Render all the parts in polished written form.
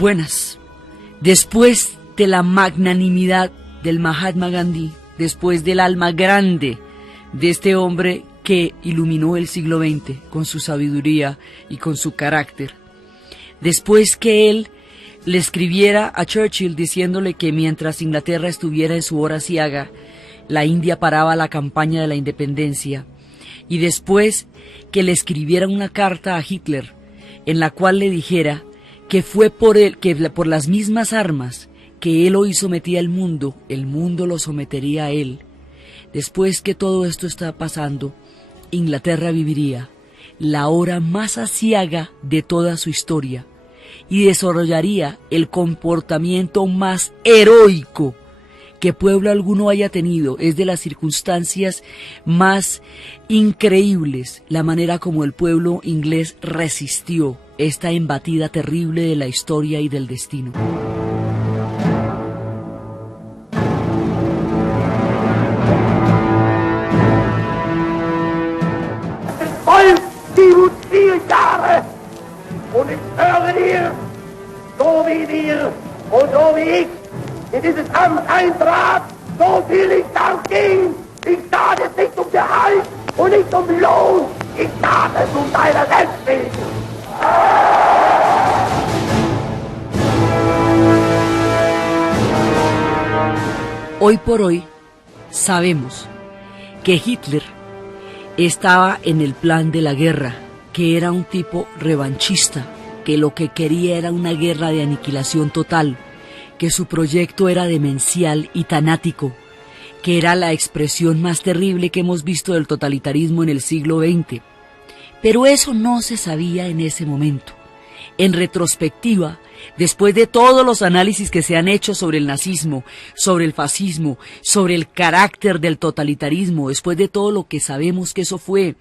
Buenas. Después de la magnanimidad del Mahatma Gandhi, después del alma grande de este hombre que iluminó el siglo XX con su sabiduría y con su carácter, después que él le escribiera a Churchill diciéndole que mientras Inglaterra estuviera en su hora ciega, la India paraba la campaña de la independencia, y después que le escribiera una carta a Hitler en la cual le dijera que fue por él, que por las mismas armas que él hoy sometía al mundo, el mundo lo sometería a él. Después que todo esto está pasando, Inglaterra viviría la hora más aciaga de toda su historia y desarrollaría el comportamiento más heroico que pueblo alguno haya tenido. Es de las circunstancias más increíbles la manera como el pueblo inglés resistió esta embatida terrible de la historia y del destino. Und ich höre dir, so wie dir und so wie ich in dieses Amt eintrat, so viel ich dort ging. Ich tat es nicht um Gehalt und nicht um Lohn, ich tat es um deiner selbst willen. Hoy por hoy sabemos que Hitler estaba en el plan de la guerra, que era un tipo revanchista, que lo que quería era una guerra de aniquilación total, que su proyecto era demencial y tanático, que era la expresión más terrible que hemos visto del totalitarismo en el siglo XX. Pero eso no se sabía en ese momento. En retrospectiva, después de todos los análisis que se han hecho sobre el nazismo, sobre el fascismo, sobre el carácter del totalitarismo, después de todo lo que sabemos que eso fue,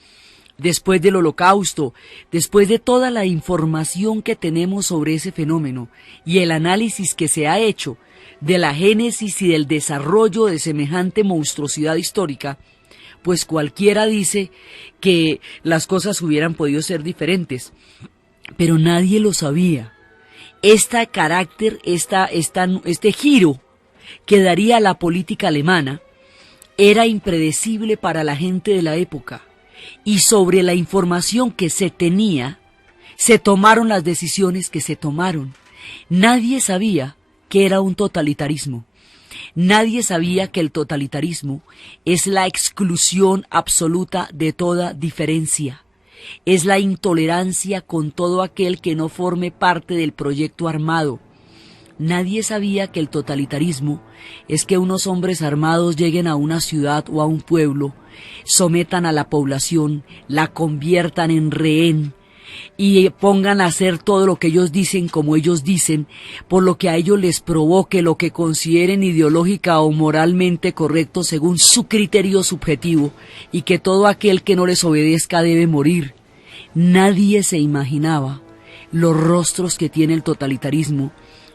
después del Holocausto, después de toda la información que tenemos sobre ese fenómeno y el análisis que se ha hecho de la génesis y del desarrollo de semejante monstruosidad histórica, pues cualquiera dice que las cosas hubieran podido ser diferentes, pero nadie lo sabía. Este carácter, este giro que daría la política alemana era impredecible para la gente de la época. Y sobre la información que se tenía, se tomaron las decisiones que se tomaron. Nadie sabía que era un totalitarismo. Nadie sabía que el totalitarismo es la exclusión absoluta de toda diferencia. Es la intolerancia con todo aquel que no forme parte del proyecto armado. Nadie sabía que el totalitarismo es que unos hombres armados lleguen a una ciudad o a un pueblo, sometan a la población, la conviertan en rehén y pongan a hacer todo lo que ellos dicen como ellos dicen, por lo que a ellos les provoque lo que consideren ideológica o moralmente correcto según su criterio subjetivo, y que todo aquel que no les obedezca debe morir. Nadie se imaginaba los rostros que tiene el totalitarismo,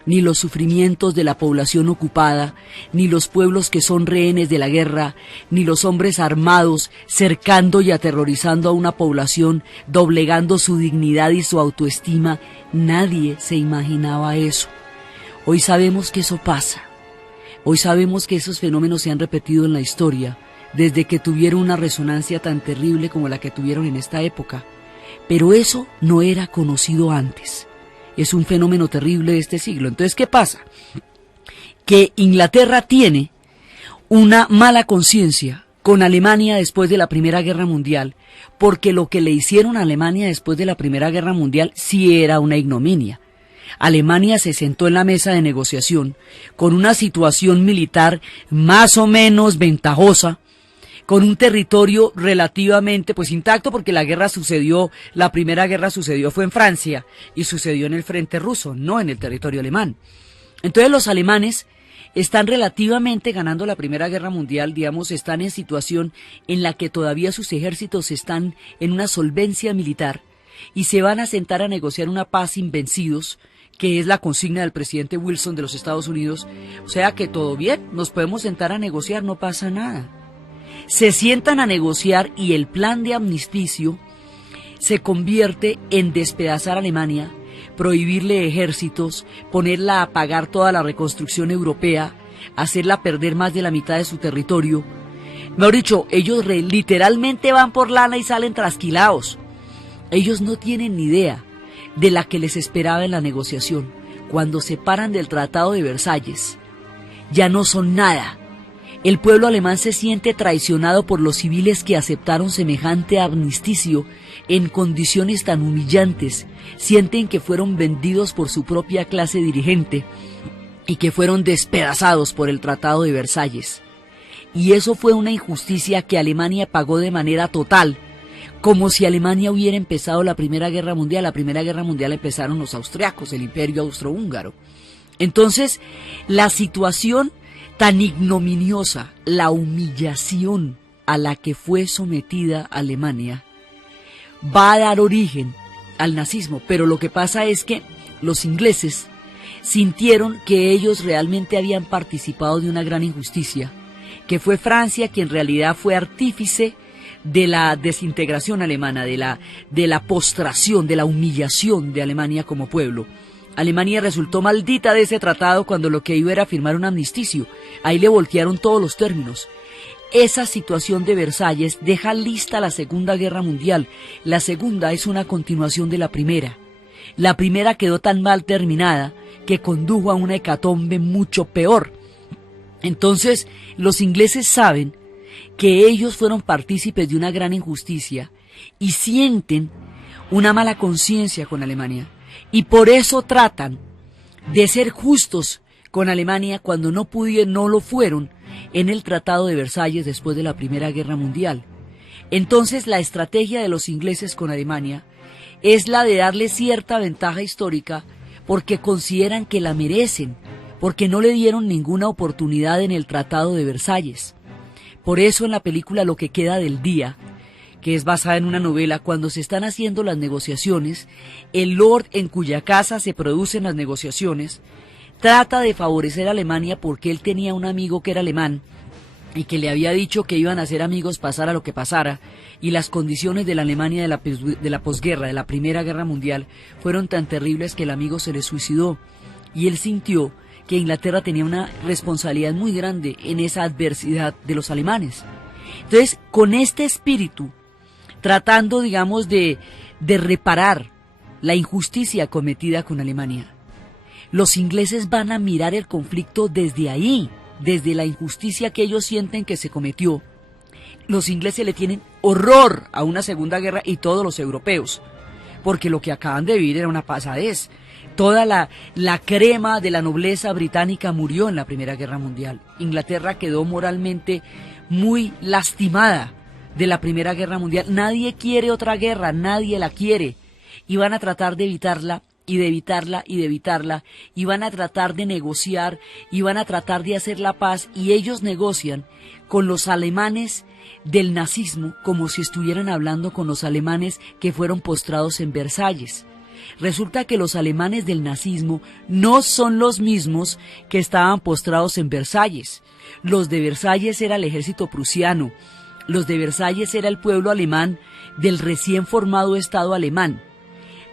ni los sufrimientos de la población ocupada, ni los pueblos que son rehenes de la guerra, ni los hombres armados cercando y aterrorizando a una población, doblegando su dignidad y su autoestima. Nadie se imaginaba eso. Hoy sabemos que eso pasa. Hoy sabemos que esos fenómenos se han repetido en la historia, desde que tuvieron una resonancia tan terrible como la que tuvieron en esta época. Pero eso no era conocido antes. Es un fenómeno terrible de este siglo. Entonces, ¿qué pasa? Que Inglaterra tiene una mala conciencia con Alemania después de la Primera Guerra Mundial, porque lo que le hicieron a Alemania después de la Primera Guerra Mundial sí era una ignominia. Alemania se sentó en la mesa de negociación con una situación militar más o menos ventajosa, con un territorio relativamente intacto, porque la primera guerra sucedió fue en Francia y sucedió en el frente ruso, no en el territorio alemán. Entonces los alemanes están relativamente ganando la Primera Guerra Mundial, digamos, están en situación en la que todavía sus ejércitos están en una solvencia militar y se van a sentar a negociar una paz sin vencidos, que es la consigna del presidente Wilson de los Estados Unidos. O sea que todo bien, nos podemos sentar a negociar, no pasa nada. Se sientan a negociar y el plan de amnisticio se convierte en despedazar a Alemania, prohibirle ejércitos, ponerla a pagar toda la reconstrucción europea, hacerla perder más de la mitad de su territorio. Mejor dicho, ellos literalmente van por lana y salen trasquilados. Ellos no tienen ni idea de la que les esperaba en la negociación. Cuando se paran del Tratado de Versalles, ya no son nada. El pueblo alemán se siente traicionado por los civiles que aceptaron semejante armisticio en condiciones tan humillantes. Sienten que fueron vendidos por su propia clase dirigente y que fueron despedazados por el Tratado de Versalles. Y eso fue una injusticia que Alemania pagó de manera total, como si Alemania hubiera empezado la Primera Guerra Mundial. La Primera Guerra Mundial empezaron los austriacos, el Imperio Austrohúngaro. Entonces, la situación tan ignominiosa, la humillación a la que fue sometida Alemania, va a dar origen al nazismo. Pero lo que pasa es que los ingleses sintieron que ellos realmente habían participado de una gran injusticia, que fue Francia quien en realidad fue artífice de la desintegración alemana, de la postración, de la humillación de Alemania como pueblo. Alemania resultó maldita de ese tratado cuando lo que iba era firmar un amnisticio. Ahí le voltearon todos los términos. Esa situación de Versalles deja lista la Segunda Guerra Mundial. La segunda es una continuación de la primera. La primera quedó tan mal terminada que condujo a una hecatombe mucho peor. Entonces, los ingleses saben que ellos fueron partícipes de una gran injusticia y sienten una mala conciencia con Alemania. Y por eso tratan de ser justos con Alemania cuando no lo fueron en el Tratado de Versalles después de la Primera Guerra Mundial. Entonces la estrategia de los ingleses con Alemania es la de darle cierta ventaja histórica porque consideran que la merecen, porque no le dieron ninguna oportunidad en el Tratado de Versalles. Por eso en la película Lo que queda del día, que es basada en una novela, cuando se están haciendo las negociaciones, el lord en cuya casa se producen las negociaciones trata de favorecer a Alemania porque él tenía un amigo que era alemán y que le había dicho que iban a ser amigos pasara lo que pasara, y las condiciones de la Alemania de la posguerra, de la Primera Guerra Mundial, fueron tan terribles que el amigo se le suicidó, y él sintió que Inglaterra tenía una responsabilidad muy grande en esa adversidad de los alemanes. Entonces, con este espíritu, tratando, digamos, de reparar la injusticia cometida con Alemania, los ingleses van a mirar el conflicto desde ahí, desde la injusticia que ellos sienten que se cometió. Los ingleses le tienen horror a una segunda guerra, y todos los europeos, porque lo que acaban de vivir era una pasadez. Toda la crema de la nobleza británica murió en la Primera Guerra Mundial. Inglaterra quedó moralmente muy lastimada de la Primera Guerra Mundial. Nadie quiere otra guerra, nadie la quiere. Y van a tratar de evitarla, y de evitarla, y de evitarla. Y van a tratar de negociar, y van a tratar de hacer la paz. Y ellos negocian con los alemanes del nazismo como si estuvieran hablando con los alemanes que fueron postrados en Versalles. Resulta que los alemanes del nazismo no son los mismos que estaban postrados en Versalles. Los de Versalles era el ejército prusiano, los de Versalles era el pueblo alemán del recién formado Estado alemán.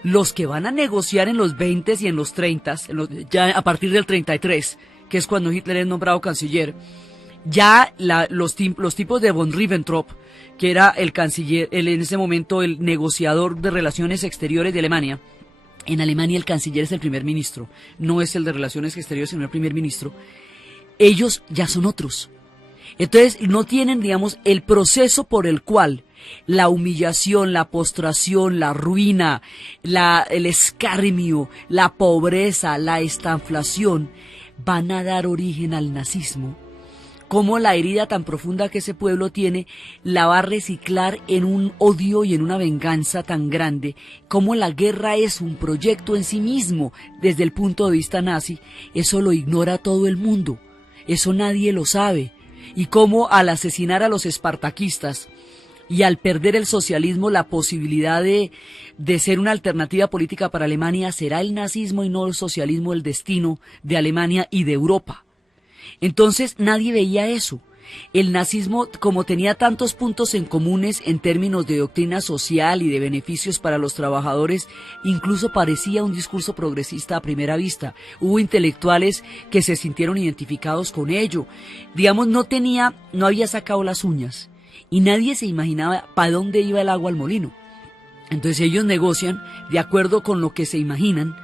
Los que van a negociar en los 20 y en los 30, ya a partir del 33, que es cuando Hitler es nombrado canciller, ya los tipos de von Ribbentrop, que era el canciller, en ese momento el negociador de relaciones exteriores de Alemania. En Alemania el canciller es el primer ministro, no es el de relaciones exteriores, sino el primer ministro. Ellos ya son otros. Entonces no tienen, digamos, el proceso por el cual la humillación, la postración, la ruina, el escarnio, la pobreza, la estanflación van a dar origen al nazismo. Cómo la herida tan profunda que ese pueblo tiene la va a reciclar en un odio y en una venganza tan grande. Cómo la guerra es un proyecto en sí mismo desde el punto de vista nazi, eso lo ignora todo el mundo, eso nadie lo sabe. Y cómo al asesinar a los espartaquistas y al perder el socialismo la posibilidad de ser una alternativa política para Alemania, será el nazismo y no el socialismo el destino de Alemania y de Europa. Entonces nadie veía eso. el nazismo, como tenía tantos puntos en comunes en términos de doctrina social y de beneficios para los trabajadores, incluso parecía un discurso progresista a primera vista. Hubo intelectuales que se sintieron identificados con ello. Digamos, no había sacado las uñas y nadie se imaginaba para dónde iba el agua al molino. Entonces ellos negocian de acuerdo con lo que se imaginan.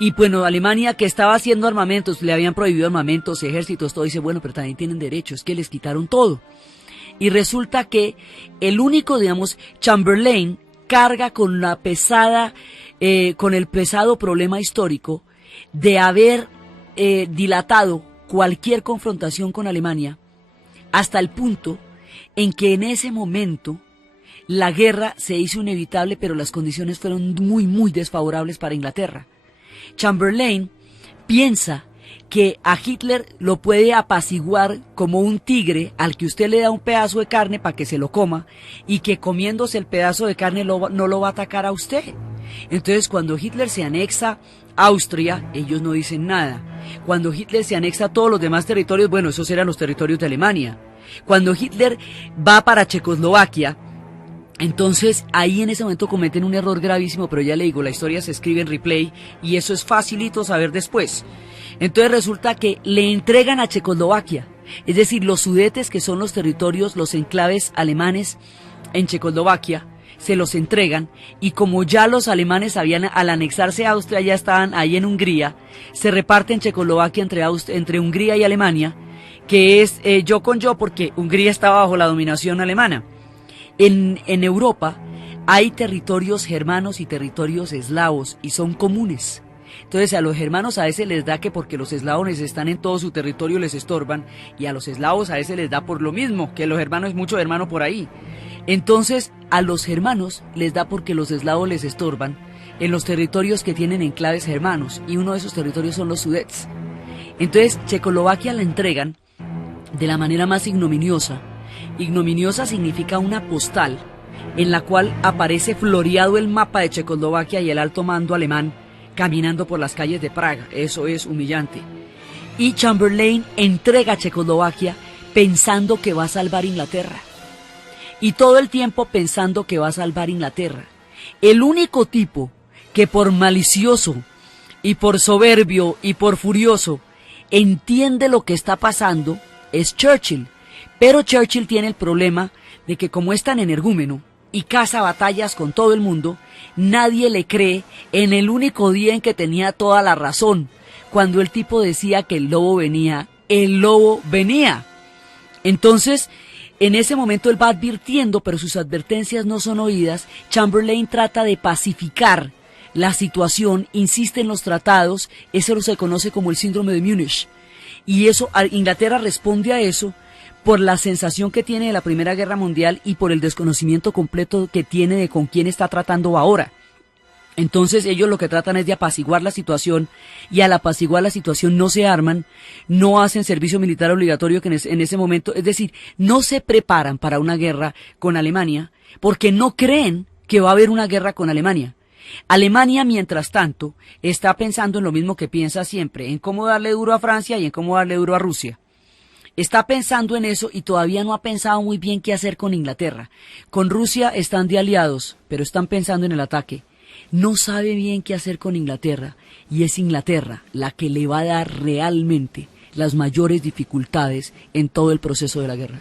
Y bueno, Alemania, que estaba haciendo armamentos, le habían prohibido armamentos, ejércitos, todo, dice, bueno, pero también tienen derechos, que les quitaron todo. Y resulta que el único, digamos, Chamberlain carga con la pesada, con el pesado problema histórico de haber dilatado cualquier confrontación con Alemania hasta el punto en que en ese momento la guerra se hizo inevitable, pero las condiciones fueron muy, muy desfavorables para Inglaterra. Chamberlain piensa que a Hitler lo puede apaciguar como un tigre al que usted le da un pedazo de carne para que se lo coma y que comiéndose el pedazo de carne no lo va a atacar a usted. Entonces cuando Hitler se anexa Austria, ellos no dicen nada. Cuando Hitler se anexa todos los demás territorios, bueno, esos eran los territorios de Alemania. Cuando Hitler va para Checoslovaquia, entonces ahí en ese momento cometen un error gravísimo, pero ya le digo, la historia se escribe en replay y eso es facilito saber después. Entonces resulta que le entregan a Checoslovaquia, es decir, los Sudetes, que son los territorios, los enclaves alemanes en Checoslovaquia, se los entregan, y como ya los alemanes al anexarse a Austria ya estaban ahí en Hungría, se reparten Checoslovaquia entre Hungría y Alemania, que es yo con yo, porque Hungría estaba bajo la dominación alemana. En Europa hay territorios germanos y territorios eslavos y son comunes. Entonces a los germanos a veces les da que porque los eslavones están en todo su territorio les estorban, y a los eslavos a veces les da por lo mismo, que los hermanos, mucho hermano por ahí. Entonces a los germanos les da porque los eslavos les estorban en los territorios que tienen enclaves germanos, y uno de esos territorios son los Sudets. Entonces Checoslovaquia la entregan de la manera más ignominiosa. Ignominiosa significa una postal en la cual aparece floreado el mapa de Checoslovaquia y el alto mando alemán caminando por las calles de Praga. Eso es humillante. Y Chamberlain entrega a Checoslovaquia pensando que va a salvar Inglaterra. Y todo el tiempo pensando que va a salvar Inglaterra. El único tipo que por malicioso y por soberbio y por furioso entiende lo que está pasando es Churchill. Pero Churchill tiene el problema de que como es tan energúmeno y caza batallas con todo el mundo, nadie le cree en el único día en que tenía toda la razón. Cuando el tipo decía que el lobo venía, el lobo venía. Entonces, en ese momento él va advirtiendo, pero sus advertencias no son oídas. Chamberlain trata de pacificar la situación, insiste en los tratados, eso se conoce como el síndrome de Múnich. Y eso, Inglaterra responde a eso por la sensación que tiene de la Primera Guerra Mundial y por el desconocimiento completo que tiene de con quién está tratando ahora. Entonces ellos lo que tratan es de apaciguar la situación, y al apaciguar la situación no se arman, no hacen servicio militar obligatorio que en ese momento, es decir, no se preparan para una guerra con Alemania porque no creen que va a haber una guerra con Alemania. Alemania, mientras tanto, está pensando en lo mismo que piensa siempre, en cómo darle duro a Francia y en cómo darle duro a Rusia. Está pensando en eso y todavía no ha pensado muy bien qué hacer con Inglaterra. Con Rusia están de aliados, pero están pensando en el ataque. No sabe bien qué hacer con Inglaterra, y es Inglaterra la que le va a dar realmente las mayores dificultades en todo el proceso de la guerra.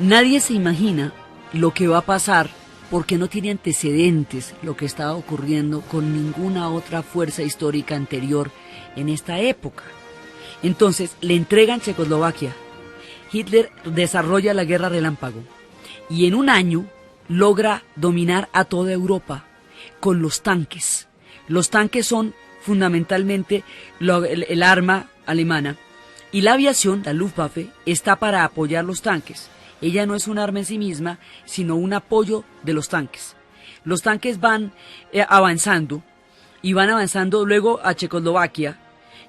Nadie se imagina lo que va a pasar porque no tiene antecedentes lo que estaba ocurriendo con ninguna otra fuerza histórica anterior en esta época. Entonces le entregan Checoslovaquia, Hitler desarrolla la guerra relámpago y en un año logra dominar a toda Europa con los tanques. Los tanques son fundamentalmente el arma alemana, y la aviación, la Luftwaffe, está para apoyar los tanques. Ella no es un arma en sí misma, sino un apoyo de los tanques. Los tanques van avanzando, y van avanzando luego a Checoslovaquia,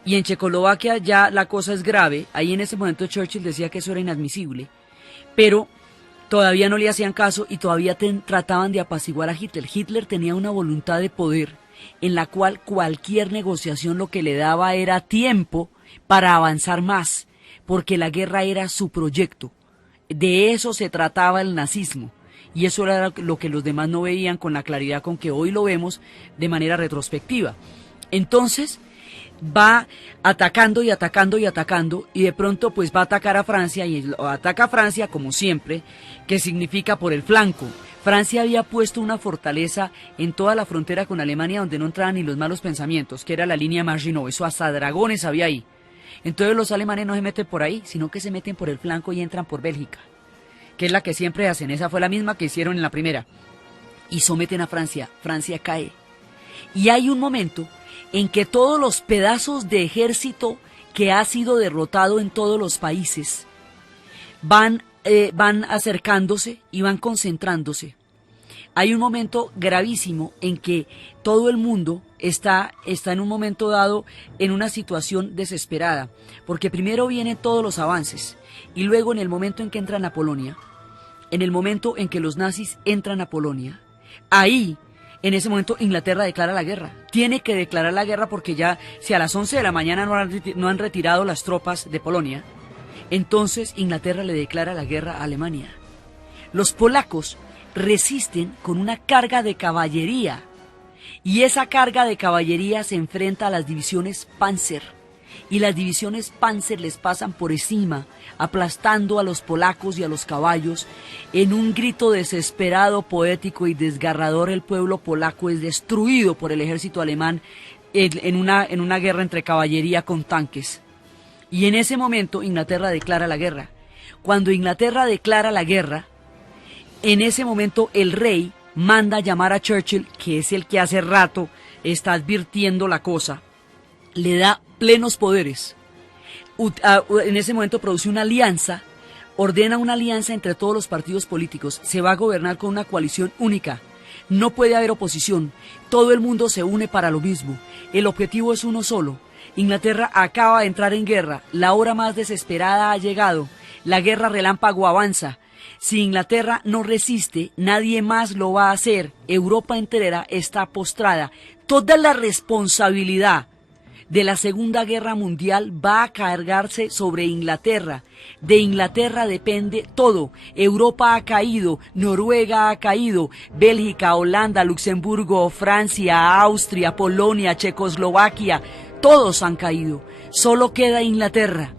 y en Checoslovaquia ya la cosa es grave. Ahí en ese momento Churchill decía que eso era inadmisible, pero todavía no le hacían caso y todavía trataban de apaciguar a Hitler. Hitler tenía una voluntad de poder en la cual cualquier negociación lo que le daba era tiempo para avanzar más, porque la guerra era su proyecto. De eso se trataba el nazismo, y eso era lo que los demás no veían con la claridad con que hoy lo vemos de manera retrospectiva. Entonces va atacando y atacando y atacando, y de pronto pues va a atacar a Francia, y ataca a Francia como siempre, que significa por el flanco. Francia había puesto una fortaleza en toda la frontera con Alemania donde no entraban ni los malos pensamientos, que era la línea Maginot, eso hasta dragones había ahí. Entonces los alemanes no se meten por ahí, sino que se meten por el flanco y entran por Bélgica, que es la que siempre hacen. Esa fue la misma que hicieron en la primera, y someten a Francia. Francia cae, y hay un momento en que todos los pedazos de ejército que ha sido derrotado en todos los países van acercándose y van concentrándose. Hay un momento gravísimo en que todo el mundo está en un momento dado en una situación desesperada, porque primero vienen todos los avances, y luego en el momento en que entran a Polonia, en el momento en que los nazis entran a Polonia, ahí, en ese momento, Inglaterra declara la guerra. Tiene que declarar la guerra porque ya, si a las 11 de la mañana no han retirado las tropas de Polonia, entonces Inglaterra le declara la guerra a Alemania. Los polacos resisten con una carga de caballería, y esa carga de caballería se enfrenta a las divisiones Panzer, y las divisiones Panzer les pasan por encima, aplastando a los polacos y a los caballos. En un grito desesperado, poético y desgarrador, el pueblo polaco es destruido por el ejército alemán en una guerra entre caballería con tanques. Y en ese momento Inglaterra declara la guerra. Cuando Inglaterra declara la guerra, en ese momento el rey manda llamar a Churchill, que es el que hace rato está advirtiendo la cosa, le da plenos poderes. En ese momento produce una alianza, ordena una alianza entre todos los partidos políticos. Se va a gobernar con una coalición única. No puede haber oposición. Todo el mundo se une para lo mismo. El objetivo es uno solo. Inglaterra acaba de entrar en guerra. La hora más desesperada ha llegado. La guerra relámpago avanza. Si Inglaterra no resiste, nadie más lo va a hacer. Europa entera está postrada. Toda la responsabilidad de la Segunda Guerra Mundial va a cargarse sobre Inglaterra. De Inglaterra depende todo. Europa ha caído, Noruega ha caído, Bélgica, Holanda, Luxemburgo, Francia, Austria, Polonia, Checoslovaquia, todos han caído. Solo queda Inglaterra.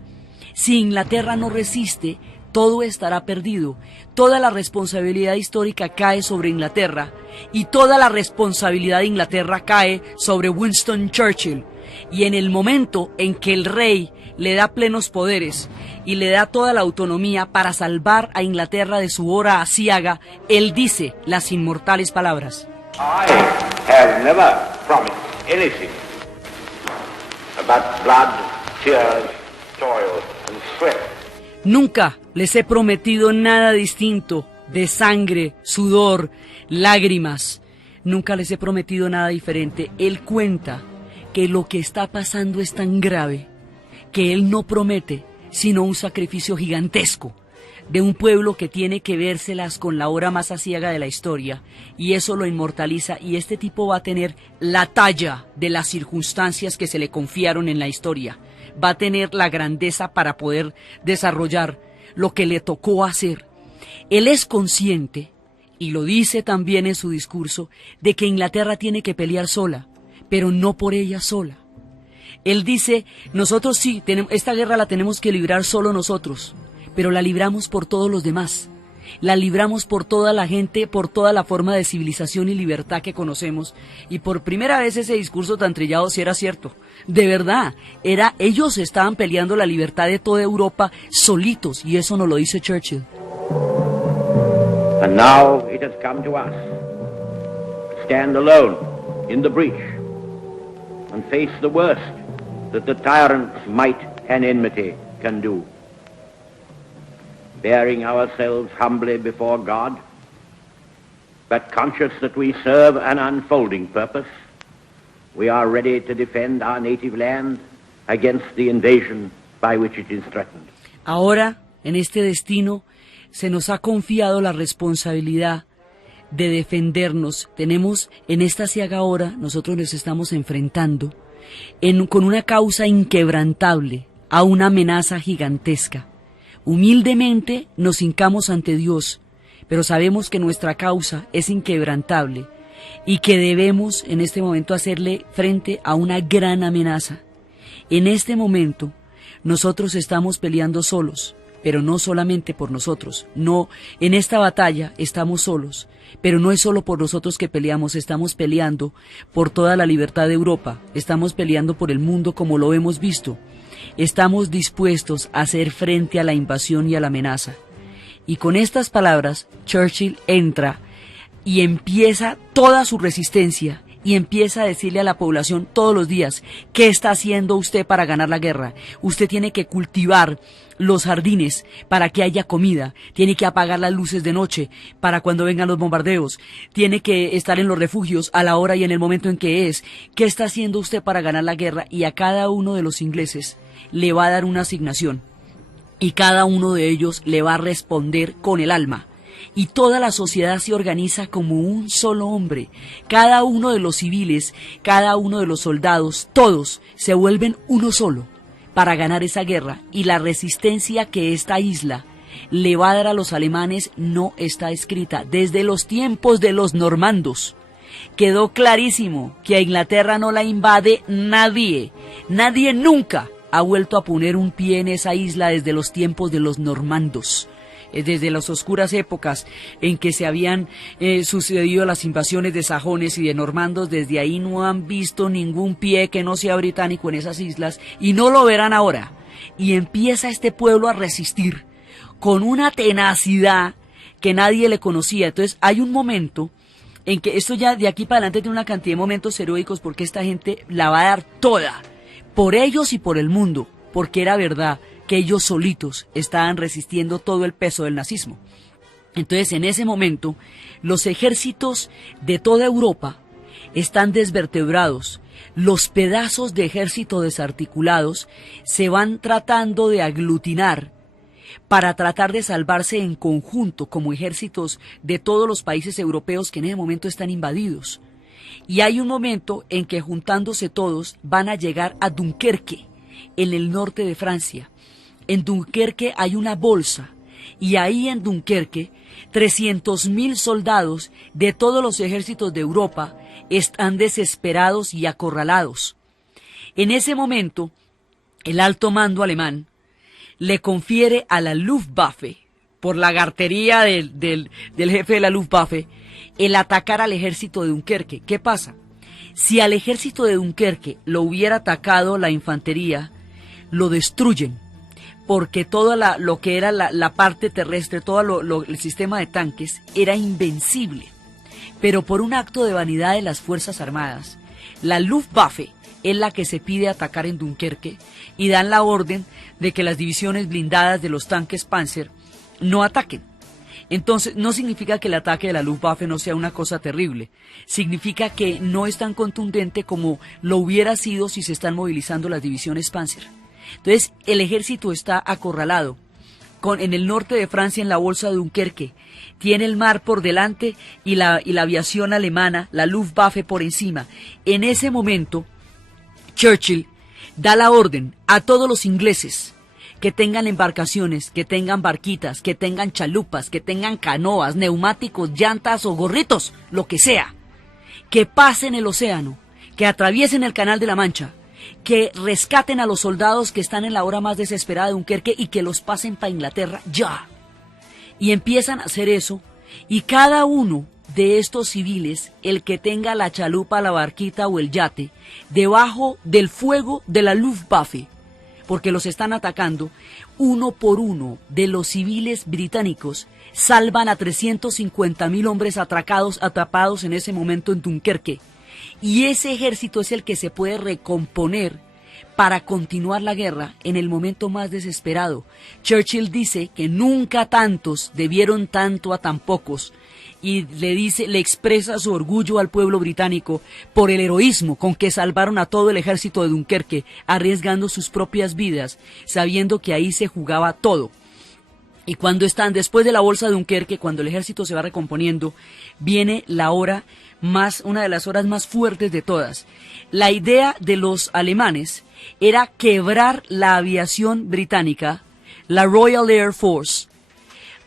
Si Inglaterra no resiste, todo estará perdido. Toda la responsabilidad histórica cae sobre Inglaterra, y toda la responsabilidad de Inglaterra cae sobre Winston Churchill. Y en el momento en que el rey le da plenos poderes y le da toda la autonomía para salvar a Inglaterra de su hora aciaga, él dice las inmortales palabras: I have never promised anything but blood, tears, toil and sweat. Nunca les he prometido nada distinto de sangre, sudor, lágrimas. Nunca les he prometido nada diferente. Él cuenta que lo que está pasando es tan grave que él no promete sino un sacrificio gigantesco de un pueblo que tiene que vérselas con la hora más aciaga de la historia, y eso lo inmortaliza, y este tipo va a tener la talla de las circunstancias que se le confiaron en la historia, va a tener la grandeza para poder desarrollar lo que le tocó hacer. Él es consciente, y lo dice también en su discurso, de que Inglaterra tiene que pelear sola, pero no por ella sola. Él dice, nosotros sí, esta guerra la tenemos que librar solo nosotros, pero la libramos por todos los demás. La libramos por toda la gente, por toda la forma de civilización y libertad que conocemos. Y por primera vez ese discurso tan trillado sí era cierto. De verdad, ellos estaban peleando la libertad de toda Europa solitos, y eso nos lo dice Churchill. And now it has come to us to stand alone in the breach and face the worst that the tyrant's might and enmity can do. Bearing ourselves humbly before God, but conscious that we serve an unfolding purpose, we are ready to defend our native land against the invasion by which it is threatened. Ahora, en este destino, se nos ha confiado la responsabilidad de defendernos. Tenemos en esta ciaga hora, nosotros nos estamos enfrentando con una causa inquebrantable a una amenaza gigantesca. Humildemente nos hincamos ante Dios, pero sabemos que nuestra causa es inquebrantable y que debemos en este momento hacerle frente a una gran amenaza. En este momento, nosotros estamos peleando solos, pero no solamente por nosotros. No, en esta batalla estamos solos, pero no es solo por nosotros que peleamos, estamos peleando por toda la libertad de Europa, estamos peleando por el mundo como lo hemos visto. Estamos dispuestos a hacer frente a la invasión y a la amenaza. Y con estas palabras, Churchill entra y empieza toda su resistencia y empieza a decirle a la población todos los días, ¿qué está haciendo usted para ganar la guerra? Usted tiene que cultivar los jardines para que haya comida, tiene que apagar las luces de noche para cuando vengan los bombardeos, tiene que estar en los refugios a la hora y en el momento en que es. ¿Qué está haciendo usted para ganar la guerra? Y a cada uno de los ingleses le va a dar una asignación y cada uno de ellos le va a responder con el alma. Y toda la sociedad se organiza como un solo hombre. Cada uno de los civiles, cada uno de los soldados, todos se vuelven uno solo para ganar esa guerra. Y la resistencia que esta isla le va a dar a los alemanes no está escrita. Desde los tiempos de los normandos quedó clarísimo que a Inglaterra no la invade nadie. Nadie nunca ha vuelto a poner un pie en esa isla desde los tiempos de los normandos. Desde las oscuras épocas en que se habían sucedido las invasiones de sajones y de normandos, desde ahí no han visto ningún pie que no sea británico en esas islas, y no lo verán ahora. Y empieza este pueblo a resistir con una tenacidad que nadie le conocía. Entonces hay un momento en que esto ya de aquí para adelante tiene una cantidad de momentos heroicos, porque esta gente la va a dar toda, por ellos y por el mundo, porque era verdad que ellos solitos estaban resistiendo todo el peso del nazismo. Entonces, en ese momento, los ejércitos de toda Europa están desvertebrados. Los pedazos de ejército desarticulados se van tratando de aglutinar para tratar de salvarse en conjunto como ejércitos de todos los países europeos que en ese momento están invadidos. Y hay un momento en que juntándose todos van a llegar a Dunkerque, en el norte de Francia. En Dunkerque hay una bolsa, y ahí en Dunkerque 300.000 soldados de todos los ejércitos de Europa están desesperados y acorralados. En ese momento, el alto mando alemán le confiere a la Luftwaffe, por la lagartería del jefe de la Luftwaffe, el atacar al ejército de Dunkerque. ¿Qué pasa? Si al ejército de Dunkerque lo hubiera atacado la infantería, lo destruyen, porque todo lo que era la parte terrestre, todo el sistema de tanques era invencible. Pero por un acto de vanidad de las Fuerzas Armadas, la Luftwaffe es la que se pide atacar en Dunkerque y dan la orden de que las divisiones blindadas de los tanques Panzer no ataquen. Entonces, no significa que el ataque de la Luftwaffe no sea una cosa terrible, significa que no es tan contundente como lo hubiera sido si se están movilizando las divisiones Panzer. Entonces, el ejército está acorralado. En el norte de Francia, en la bolsa de Dunkerque, tiene el mar por delante y la aviación alemana, la Luftwaffe, por encima. En ese momento, Churchill da la orden a todos los ingleses que tengan embarcaciones, que tengan barquitas, que tengan chalupas, que tengan canoas, neumáticos, llantas o gorritos, lo que sea, que pasen el océano, que atraviesen el Canal de la Mancha, que rescaten a los soldados que están en la hora más desesperada de Dunkerque y que los pasen para Inglaterra ya. Y empiezan a hacer eso, y cada uno de estos civiles, el que tenga la chalupa, la barquita o el yate, debajo del fuego de la Luftwaffe, porque los están atacando, uno por uno de los civiles británicos salvan a 350.000 hombres atrapados en ese momento en Dunkerque. Y ese ejército es el que se puede recomponer para continuar la guerra en el momento más desesperado. Churchill dice que nunca tantos debieron tanto a tan pocos, y le expresa su orgullo al pueblo británico por el heroísmo con que salvaron a todo el ejército de Dunkerque, arriesgando sus propias vidas, sabiendo que ahí se jugaba todo. Y cuando están después de la bolsa de Dunkerque, cuando el ejército se va recomponiendo, viene la hora una de las horas más fuertes de todas. La idea de los alemanes era quebrar la aviación británica, la Royal Air Force,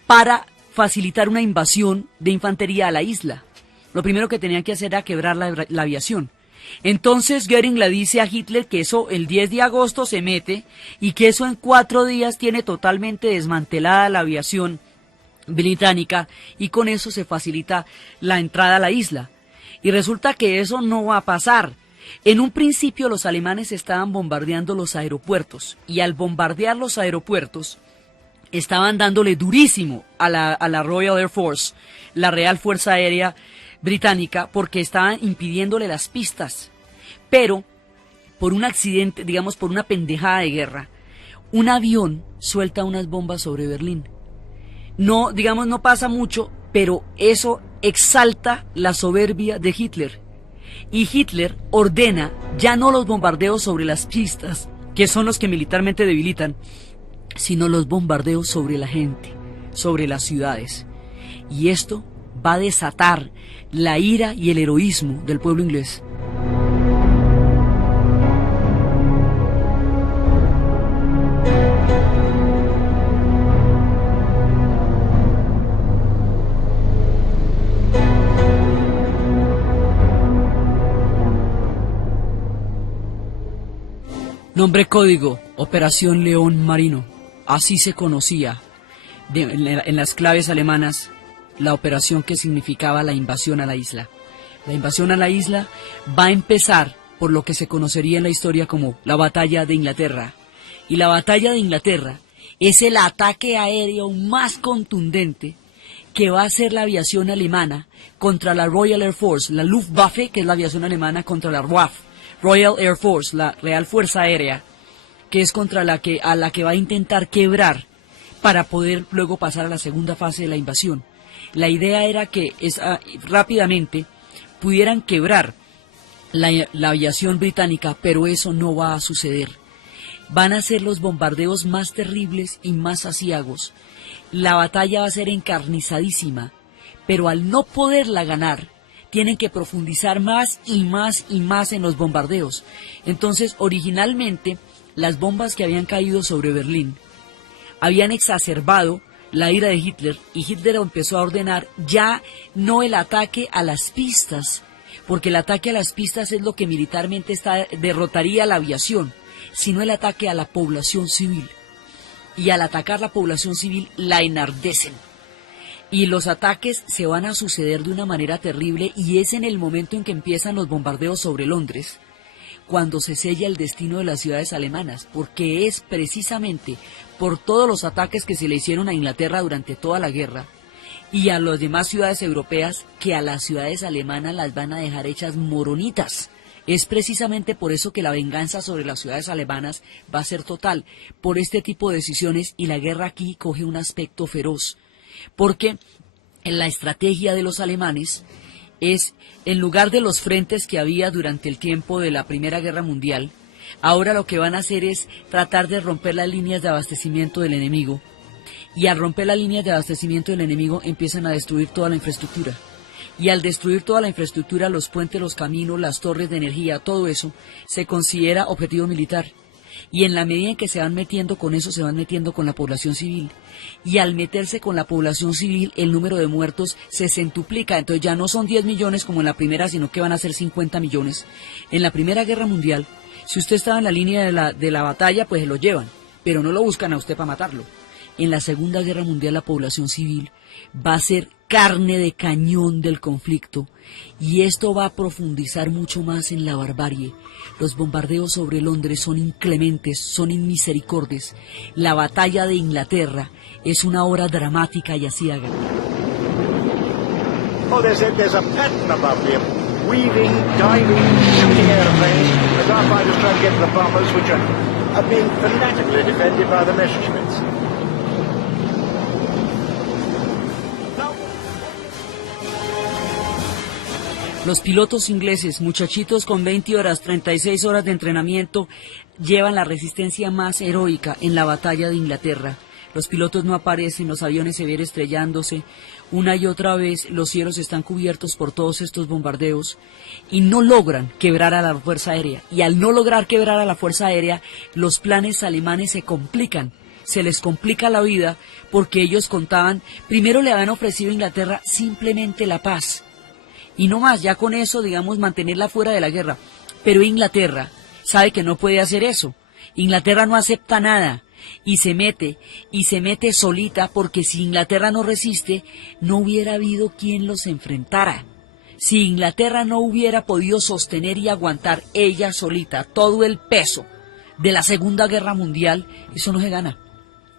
para facilitar una invasión de infantería a la isla. Lo primero que tenían que hacer era quebrar la aviación. Entonces Göring le dice a Hitler que eso el 10 de agosto se mete y que eso en 4 días tiene totalmente desmantelada la aviación británica y con eso se facilita la entrada a la isla. Y resulta que eso no va a pasar. En un principio los alemanes estaban bombardeando los aeropuertos y al bombardear los aeropuertos estaban dándole durísimo a la Royal Air Force, la Real Fuerza Aérea Británica, porque estaban impidiéndole las pistas. Pero, por un accidente, digamos por una pendejada de guerra, un avión suelta unas bombas sobre Berlín. No, digamos, no pasa mucho, pero eso exalta la soberbia de Hitler. Y Hitler ordena ya no los bombardeos sobre las pistas, que son los que militarmente debilitan, sino los bombardeos sobre la gente, sobre las ciudades. Y esto va a desatar la ira y el heroísmo del pueblo inglés. Nombre código, Operación León Marino. Así se conocía en las claves alemanas la operación que significaba la invasión a la isla. La invasión a la isla va a empezar por lo que se conocería en la historia como la Batalla de Inglaterra. Y la Batalla de Inglaterra es el ataque aéreo más contundente que va a hacer la aviación alemana contra la Royal Air Force, la Luftwaffe, que es la aviación alemana, contra la RAF, Royal Air Force, la Real Fuerza Aérea, que es contra a la que va a intentar quebrar para poder luego pasar a la segunda fase de la invasión. La idea era que rápidamente pudieran quebrar la aviación británica, pero eso no va a suceder. Van a ser los bombardeos más terribles y más aciagos. La batalla va a ser encarnizadísima, pero al no poderla ganar, tienen que profundizar más y más y más en los bombardeos. Entonces, originalmente, las bombas que habían caído sobre Berlín habían exacerbado la ira de Hitler, y Hitler empezó a ordenar ya no el ataque a las pistas, porque el ataque a las pistas es lo que militarmente derrotaría a la aviación, sino el ataque a la población civil. Y al atacar la población civil la enardecen. Y los ataques se van a suceder de una manera terrible, y es en el momento en que empiezan los bombardeos sobre Londres cuando se sella el destino de las ciudades alemanas, porque es precisamente por todos los ataques que se le hicieron a Inglaterra durante toda la guerra y a las demás ciudades europeas que a las ciudades alemanas las van a dejar hechas moronitas. Es precisamente por eso que la venganza sobre las ciudades alemanas va a ser total, por este tipo de decisiones, y la guerra aquí coge un aspecto feroz, porque en la estrategia de los alemanes es, en lugar de los frentes que había durante el tiempo de la Primera Guerra Mundial, ahora lo que van a hacer es tratar de romper las líneas de abastecimiento del enemigo, y al romper las líneas de abastecimiento del enemigo empiezan a destruir toda la infraestructura. Y al destruir toda la infraestructura, los puentes, los caminos, las torres de energía, todo eso se considera objetivo militar. Y en la medida en que se van metiendo con eso, se van metiendo con la población civil. Y al meterse con la población civil, el número de muertos se centuplica. Entonces ya no son 10 millones como en la primera, sino que van a ser 50 millones. En la Primera Guerra Mundial, si usted estaba en la línea de la batalla, pues se lo llevan, pero no lo buscan a usted para matarlo. En la Segunda Guerra Mundial, la población civil va a ser carne de cañón del conflicto, y esto va a profundizar mucho más en la barbarie. Los bombardeos sobre Londres son inclementes, son inmisericordes. La batalla de Inglaterra es una hora dramática y aciaga. Oh, there's a pattern above them. Weaving, diving, shooting airplanes as our fighters try to get to the bombers, which are being fanatically defended by the Messerschmitts. Los pilotos ingleses, muchachitos con 20 horas, 36 horas de entrenamiento, llevan la resistencia más heroica en la batalla de Inglaterra. Los pilotos no aparecen, los aviones se ven estrellándose, una y otra vez los cielos están cubiertos por todos estos bombardeos y no logran quebrar a la Fuerza Aérea. Y al no lograr quebrar a la Fuerza Aérea, los planes alemanes se complican, se les complica la vida porque ellos contaban, primero le habían ofrecido a Inglaterra simplemente la paz. Y no más, ya con eso, digamos, mantenerla fuera de la guerra. Pero Inglaterra sabe que no puede hacer eso. Inglaterra no acepta nada y se mete solita porque si Inglaterra no resiste, no hubiera habido quien los enfrentara. Si Inglaterra no hubiera podido sostener y aguantar ella solita todo el peso de la Segunda Guerra Mundial, eso no se gana.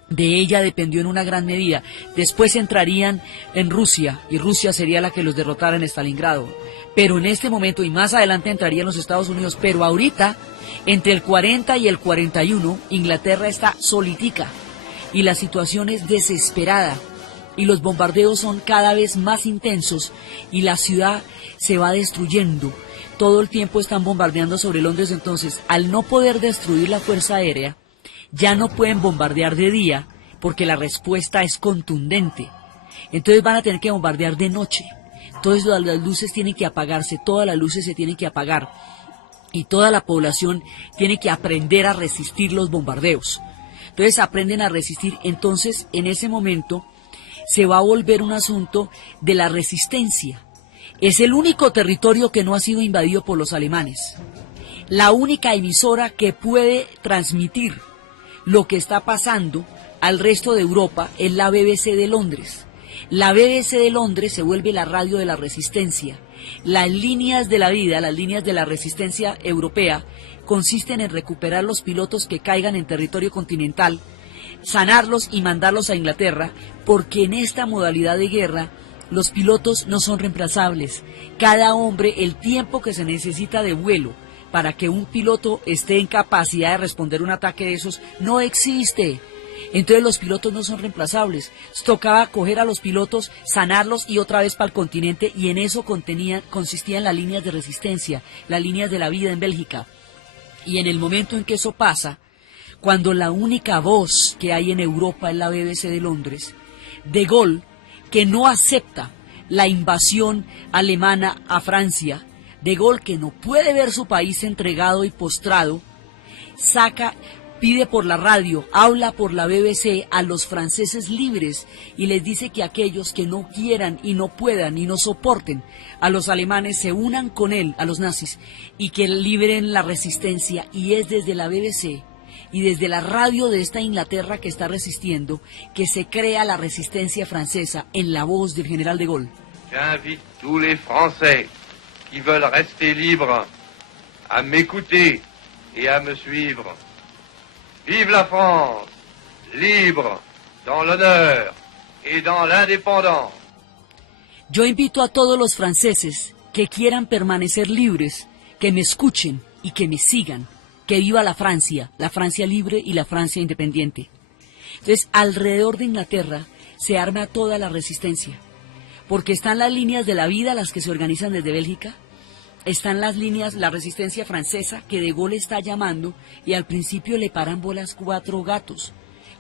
De ella dependió en una gran medida. Después entrarían en Rusia, y Rusia sería la que los derrotara en Stalingrado. Pero en este momento, y más adelante entrarían los Estados Unidos, pero ahorita, entre el 40 y el 41, Inglaterra está solitica, y la situación es desesperada, y los bombardeos son cada vez más intensos, y la ciudad se va destruyendo. Todo el tiempo están bombardeando sobre Londres, entonces, al no poder destruir la Fuerza Aérea, ya no pueden bombardear de día porque la respuesta es contundente. Entonces van a tener que bombardear de noche. Entonces las luces tienen que apagarse, todas las luces se tienen que apagar y toda la población tiene que aprender a resistir los bombardeos. Entonces aprenden a resistir. Entonces en ese momento se va a volver un asunto de la resistencia. Es el único territorio que no ha sido invadido por los alemanes. La única emisora que puede transmitir lo que está pasando al resto de Europa es la BBC de Londres. La BBC de Londres se vuelve la radio de la resistencia. Las líneas de la vida, las líneas de la resistencia europea, consisten en recuperar los pilotos que caigan en territorio continental, sanarlos y mandarlos a Inglaterra, porque en esta modalidad de guerra los pilotos no son reemplazables. Cada hombre, el tiempo que se necesita de vuelo para que un piloto esté en capacidad de responder un ataque de esos, no existe. Entonces los pilotos no son reemplazables. Tocaba coger a los pilotos, sanarlos y otra vez para el continente, y en eso consistían las líneas de resistencia, las líneas de la vida en Bélgica. Y en el momento en que eso pasa, cuando la única voz que hay en Europa es la BBC de Londres, De Gaulle, que no acepta la invasión alemana a Francia, De Gaulle, que no puede ver su país entregado y postrado, pide por la radio, habla por la BBC a los franceses libres y les dice que aquellos que no quieran y no puedan y no soporten a los alemanes se unan con él, a los nazis, y que liberen la resistencia. Y es desde la BBC y desde la radio de esta Inglaterra que está resistiendo que se crea la resistencia francesa en la voz del general de Gaulle. J'invite tous les Français qui veulent rester libres à m'écouter et à me suivre. Vive la France, libre dans l'honneur et dans l'indépendance. Yo invito a todos los franceses que quieran permanecer libres, que me escuchen y que me sigan. Que viva la Francia libre y la Francia independiente. Entonces, alrededor de Inglaterra se arma toda la resistencia, porque están las líneas de la vida, las que se organizan desde Bélgica, están las líneas, la resistencia francesa, que De Gaulle está llamando, y al principio le paran bolas 4 gatos.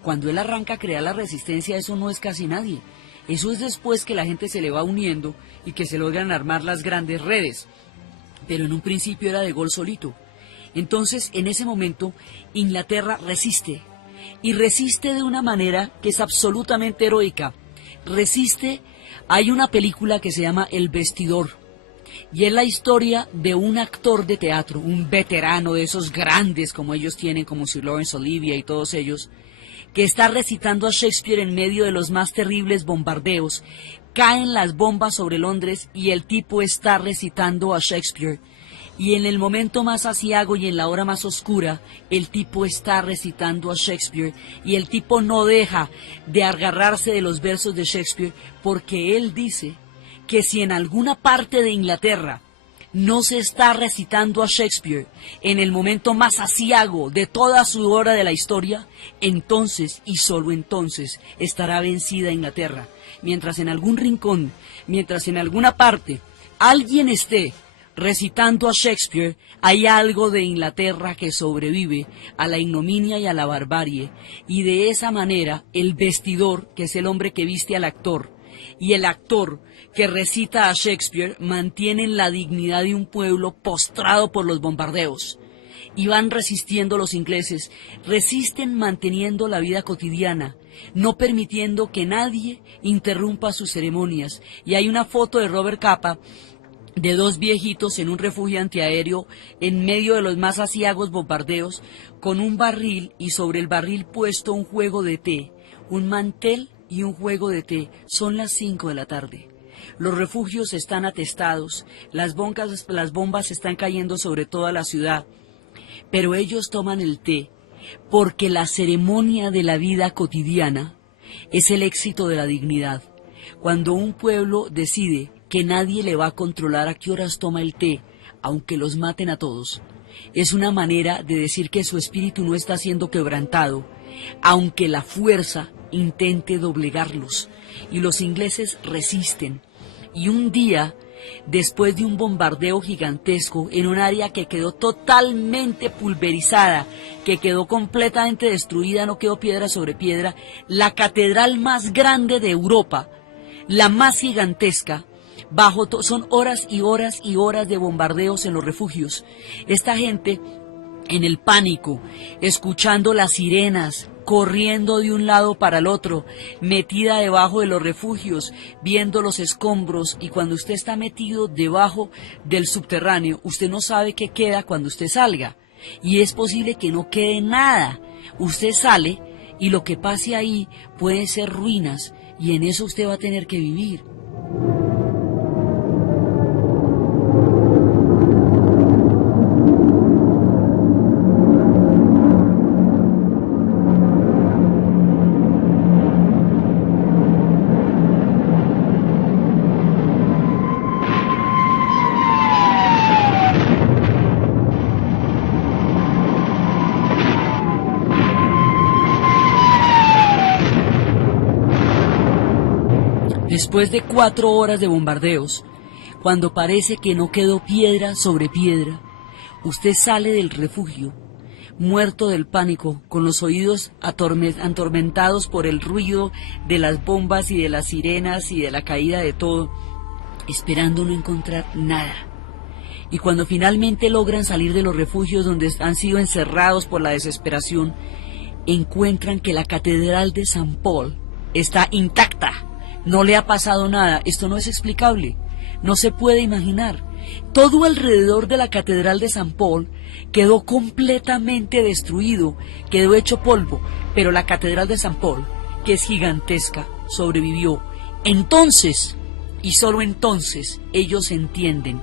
Cuando él arranca a crear la resistencia, eso no es casi nadie. Eso es después que la gente se le va uniendo y que se logran armar las grandes redes. Pero en un principio era De Gaulle solito. Entonces, en ese momento, Inglaterra resiste, y resiste de una manera que es absolutamente heroica. Resiste, hay una película que se llama El Vestidor, y es la historia de un actor de teatro, un veterano de esos grandes como ellos tienen, como Sir Laurence Olivier y todos ellos, que está recitando a Shakespeare en medio de los más terribles bombardeos. Caen las bombas sobre Londres y el tipo está recitando a Shakespeare. Y en el momento más aciago y en la hora más oscura, el tipo está recitando a Shakespeare, y el tipo no deja de agarrarse de los versos de Shakespeare, porque él dice que si en alguna parte de Inglaterra no se está recitando a Shakespeare en el momento más aciago de toda su obra de la historia, entonces y solo entonces estará vencida Inglaterra. Mientras en algún rincón, mientras en alguna parte alguien esté recitando a Shakespeare, hay algo de Inglaterra que sobrevive a la ignominia y a la barbarie, y de esa manera el vestidor, que es el hombre que viste al actor, y el actor que recita a Shakespeare mantienen la dignidad de un pueblo postrado por los bombardeos. Y van resistiendo los ingleses, resisten manteniendo la vida cotidiana, no permitiendo que nadie interrumpa sus ceremonias. Y hay una foto de Robert Capa de dos viejitos en un refugio antiaéreo en medio de los más aciagos bombardeos, con un barril y sobre el barril puesto un juego de té, un mantel y un juego de té. Son las 5 de la tarde. Los refugios están atestados, las bombas están cayendo sobre toda la ciudad, pero ellos toman el té porque la ceremonia de la vida cotidiana es el éxito de la dignidad. Cuando un pueblo decide que nadie le va a controlar a qué horas toma el té, aunque los maten a todos, es una manera de decir que su espíritu no está siendo quebrantado, aunque la fuerza intente doblegarlos. Y los ingleses resisten. Y un día, después de un bombardeo gigantesco en un área que quedó totalmente pulverizada, que quedó completamente destruida, no quedó piedra sobre piedra, la catedral más grande de Europa, la más gigantesca, son horas y horas y horas de bombardeos en los refugios. Esta gente, en el pánico, escuchando las sirenas, corriendo de un lado para el otro, metida debajo de los refugios, viendo los escombros, y cuando usted está metido debajo del subterráneo, usted no sabe qué queda cuando usted salga, y es posible que no quede nada. Usted sale y lo que pase ahí puede ser ruinas, y en eso usted va a tener que vivir. Después de 4 horas de bombardeos, cuando parece que no quedó piedra sobre piedra, usted sale del refugio, muerto del pánico, con los oídos atormentados por el ruido de las bombas y de las sirenas y de la caída de todo, esperando no encontrar nada. Y cuando finalmente logran salir de los refugios donde han sido encerrados por la desesperación, encuentran que la catedral de San Paul está intacta. No le ha pasado nada. Esto no es explicable, no se puede imaginar. Todo alrededor de la catedral de San Paul quedó completamente destruido, quedó hecho polvo, pero la catedral de San Paul, que es gigantesca, sobrevivió. Entonces, y solo entonces, ellos entienden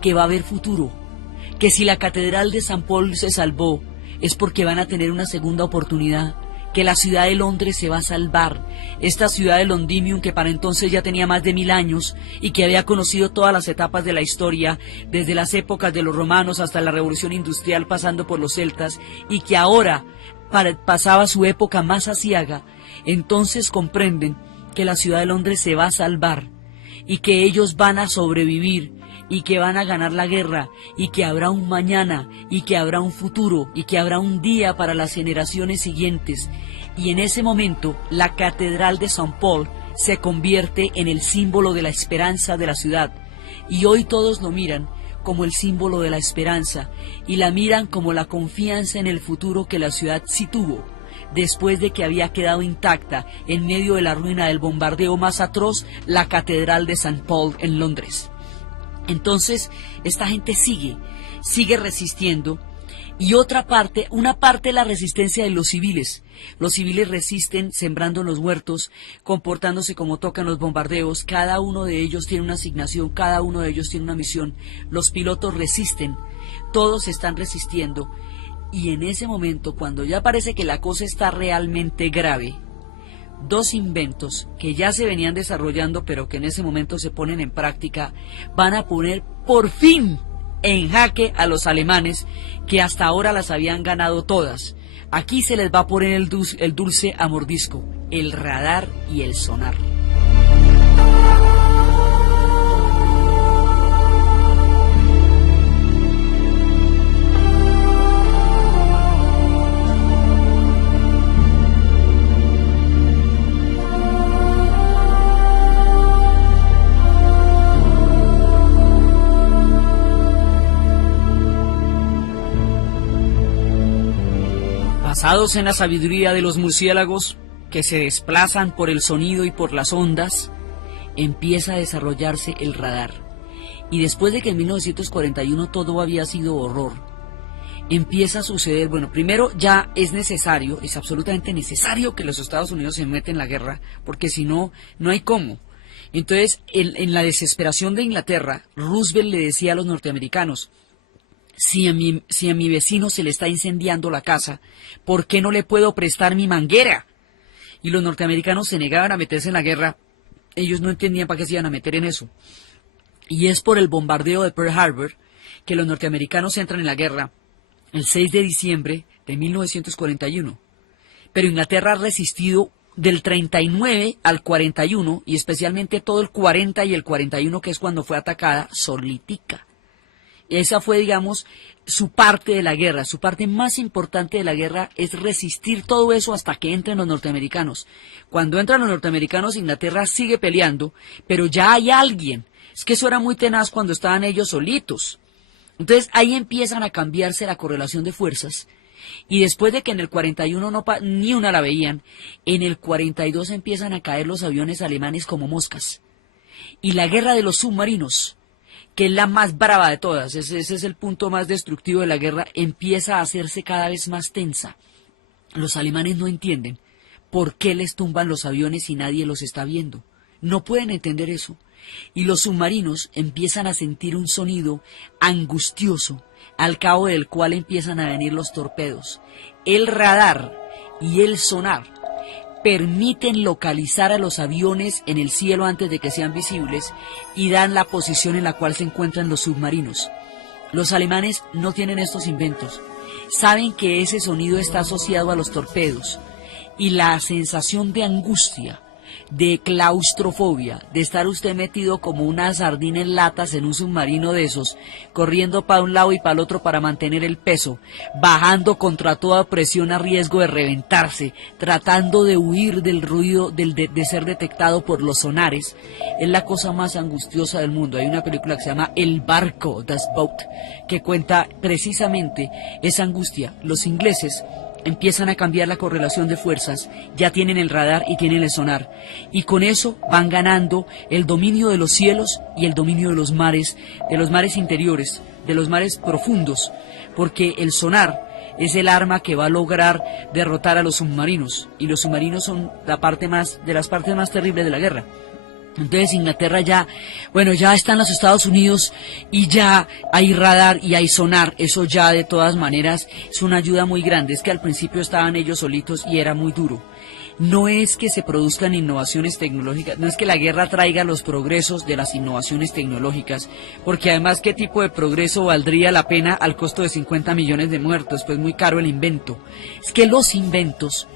que va a haber futuro, que si la catedral de San Paul se salvó, es porque van a tener una segunda oportunidad, que la ciudad de Londres se va a salvar, esta ciudad de Londinium que para entonces ya tenía más de 1000 años y que había conocido todas las etapas de la historia, desde las épocas de los romanos hasta la revolución industrial pasando por los celtas, y que ahora pasaba su época más aciaga. Entonces comprenden que la ciudad de Londres se va a salvar y que ellos van a sobrevivir y que van a ganar la guerra, y que habrá un mañana, y que habrá un futuro, y que habrá un día para las generaciones siguientes. Y en ese momento, la catedral de San Paul se convierte en el símbolo de la esperanza de la ciudad, y hoy todos lo miran como el símbolo de la esperanza, y la miran como la confianza en el futuro que la ciudad sí tuvo, después de que había quedado intacta, en medio de la ruina del bombardeo más atroz, la catedral de San Paul en Londres. Entonces, esta gente sigue resistiendo, y una parte de la resistencia de los civiles. Los civiles resisten sembrando en los huertos, comportándose como tocan los bombardeos. Cada uno de ellos tiene una asignación, cada uno de ellos tiene una misión. Los pilotos resisten, todos están resistiendo, y en ese momento, cuando ya parece que la cosa está realmente grave, 2 inventos que ya se venían desarrollando pero que en ese momento se ponen en práctica, van a poner por fin en jaque a los alemanes, que hasta ahora las habían ganado todas. Aquí se les va a poner el dulce a mordisco, el radar y el sonar. Basados en la sabiduría de los murciélagos que se desplazan por el sonido y por las ondas, empieza a desarrollarse el radar. Y después de que en 1941 todo había sido horror, empieza a suceder, bueno, primero ya es necesario, es absolutamente necesario que los Estados Unidos se metan en la guerra, porque si no, no hay cómo. Entonces, en la desesperación de Inglaterra, Roosevelt le decía a los norteamericanos: si a mi vecino se le está incendiando la casa, ¿por qué no le puedo prestar mi manguera? Y los norteamericanos se negaban a meterse en la guerra. Ellos no entendían para qué se iban a meter en eso. Y es por el bombardeo de Pearl Harbor que los norteamericanos entran en la guerra el 6 de diciembre de 1941. Pero Inglaterra ha resistido del 39 al 41, y especialmente todo el 40 y el 41, que es cuando fue atacada, solitica. Esa fue, digamos, su parte de la guerra. Su parte más importante de la guerra es resistir todo eso hasta que entren los norteamericanos. Cuando entran los norteamericanos, Inglaterra sigue peleando, pero ya hay alguien. Es que eso era muy tenaz cuando estaban ellos solitos. Entonces ahí empiezan a cambiarse la correlación de fuerzas, y después de que en el 41 ni una la veían, en el 42 empiezan a caer los aviones alemanes como moscas. Y la guerra de los submarinos, que es la más brava de todas, ese es el punto más destructivo de la guerra, empieza a hacerse cada vez más tensa. Los alemanes no entienden por qué les tumban los aviones y nadie los está viendo. No pueden entender eso. Y los submarinos empiezan a sentir un sonido angustioso, al cabo del cual empiezan a venir los torpedos. El radar y el sonar permiten localizar a los aviones en el cielo antes de que sean visibles y dan la posición en la cual se encuentran los submarinos. Los alemanes no tienen estos inventos. Saben que ese sonido está asociado a los torpedos, y la sensación de angustia, de claustrofobia, de estar usted metido como una sardina en latas en un submarino de esos, corriendo para un lado y para el otro para mantener el peso, bajando contra toda presión a riesgo de reventarse, tratando de huir del ruido de ser detectado por los sonares, es la cosa más angustiosa del mundo. Hay una película que se llama El barco, Das Boat, que cuenta precisamente esa angustia. Los ingleses empiezan a cambiar la correlación de fuerzas, ya tienen el radar y tienen el sonar, y con eso van ganando el dominio de los cielos y el dominio de los mares interiores, de los mares profundos, porque el sonar es el arma que va a lograr derrotar a los submarinos, y los submarinos son de las partes más terribles de la guerra. Entonces Inglaterra ya está en los Estados Unidos y ya hay radar y hay sonar. Eso ya de todas maneras es una ayuda muy grande. Es que al principio estaban ellos solitos y era muy duro. No es que se produzcan innovaciones tecnológicas, no es que la guerra traiga los progresos de las innovaciones tecnológicas, porque además, ¿qué tipo de progreso valdría la pena al costo de 50 millones de muertos? Pues muy caro el invento. Es que los inventos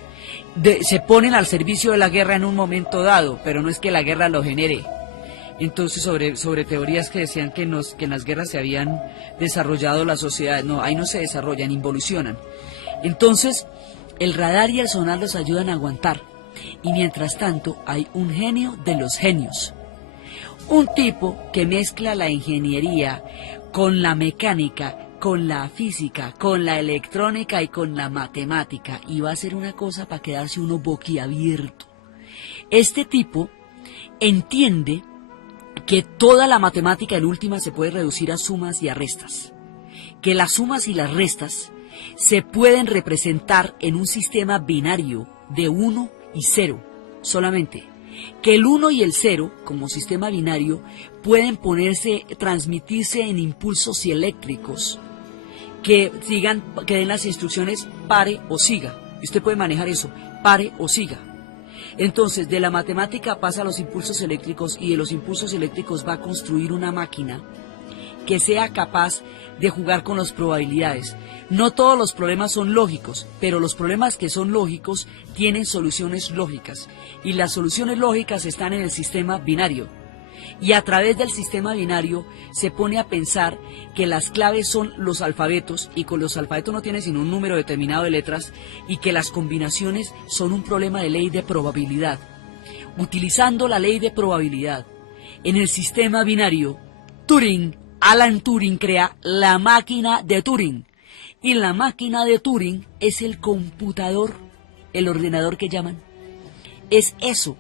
se ponen al servicio de la guerra en un momento dado, pero no es que la guerra lo genere. Entonces, sobre teorías que decían que en las guerras se habían desarrollado las sociedades, no, ahí no se desarrollan, involucionan. Entonces, el radar y el sonar los ayudan a aguantar, y mientras tanto hay un genio de los genios, un tipo que mezcla la ingeniería con la mecánica, con la física, con la electrónica y con la matemática, y va a ser una cosa para quedarse uno boquiabierto. Este tipo entiende que toda la matemática en última se puede reducir a sumas y a restas, que las sumas y las restas se pueden representar en un sistema binario de 1 y 0 solamente, que el 1 y el 0 como sistema binario pueden transmitirse en impulsos eléctricos que den las instrucciones pare o siga. Y usted puede manejar eso, pare o siga. Entonces, de la matemática pasa a los impulsos eléctricos, y de los impulsos eléctricos va a construir una máquina que sea capaz de jugar con las probabilidades. No todos los problemas son lógicos, pero los problemas que son lógicos tienen soluciones lógicas, y las soluciones lógicas están en el sistema binario. Y a través del sistema binario se pone a pensar que las claves son los alfabetos, y con los alfabetos no tiene sino un número determinado de letras, y que las combinaciones son un problema de ley de probabilidad. Utilizando la ley de probabilidad en el sistema binario, Alan Turing crea la máquina de Turing, Y la máquina de Turing es el computador, el ordenador que llaman. Es eso.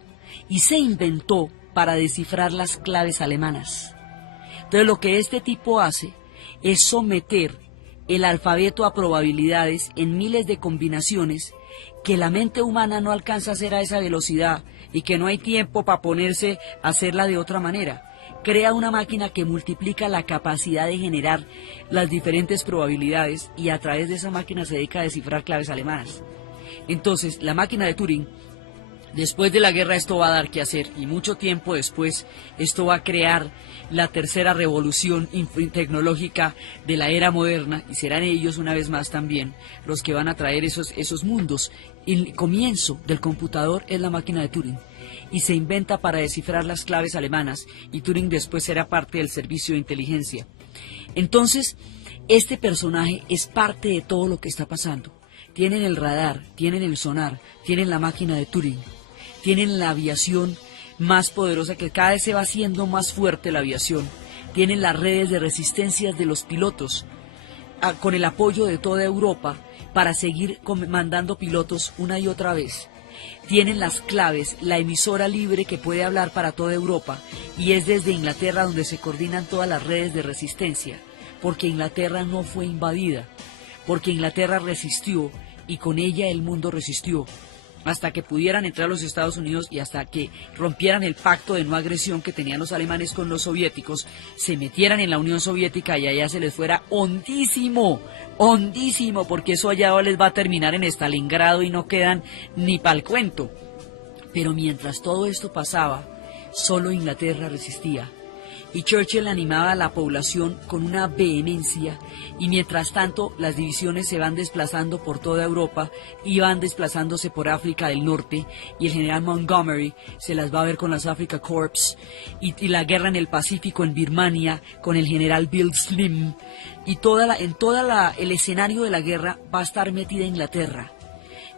Y se inventó para descifrar las claves alemanas. Entonces lo que este tipo hace es someter el alfabeto a probabilidades en miles de combinaciones que la mente humana no alcanza a hacer a esa velocidad y que no hay tiempo para ponerse a hacerla de otra manera. Crea una máquina que multiplica la capacidad de generar las diferentes probabilidades y a través de esa máquina se dedica a descifrar claves alemanas. Entonces, la máquina de Turing, después de la guerra esto va a dar que hacer y mucho tiempo después esto va a crear la tercera revolución tecnológica de la era moderna y serán ellos una vez más también los que van a traer esos mundos. El comienzo del computador es la máquina de Turing y se inventa para descifrar las claves alemanas y Turing después será parte del servicio de inteligencia. Entonces, este personaje es parte de todo lo que está pasando. Tienen el radar, tienen el sonar, tienen la máquina de Turing, tienen la aviación más poderosa, que cada vez se va haciendo más fuerte la aviación, tienen las redes de resistencias de los pilotos, con el apoyo de toda Europa para seguir mandando pilotos una y otra vez. Tienen las claves, la emisora libre que puede hablar para toda Europa y es desde Inglaterra donde se coordinan todas las redes de resistencia, porque Inglaterra no fue invadida, porque Inglaterra resistió y con ella el mundo resistió hasta que pudieran entrar los Estados Unidos y hasta que rompieran el pacto de no agresión que tenían los alemanes con los soviéticos, se metieran en la Unión Soviética y allá se les fuera hondísimo, hondísimo, porque eso allá les va a terminar en Stalingrado y no quedan ni pa'l cuento. Pero mientras todo esto pasaba, solo Inglaterra resistía. Y Churchill animaba a la población con una vehemencia y mientras tanto las divisiones se van desplazando por toda Europa y van desplazándose por África del Norte y el general Montgomery se las va a ver con las Africa Corps y la guerra en el Pacífico en Birmania con el general Bill Slim y el escenario de la guerra va a estar metida Inglaterra.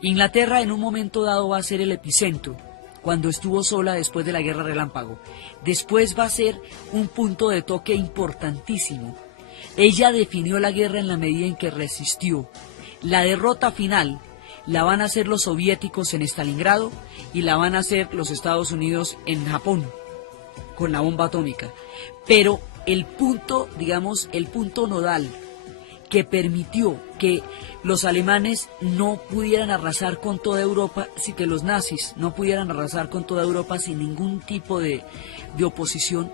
Inglaterra en un momento dado va a ser el epicentro, cuando estuvo sola después de la Guerra Relámpago. Después va a ser un punto de toque importantísimo. Ella definió la guerra en la medida en que resistió. La derrota final la van a hacer los soviéticos en Stalingrado y la van a hacer los Estados Unidos en Japón, con la bomba atómica. Pero el punto, el punto nodal que permitió que los alemanes no pudieran arrasar con toda Europa, que los nazis no pudieran arrasar con toda Europa sin ningún tipo de oposición,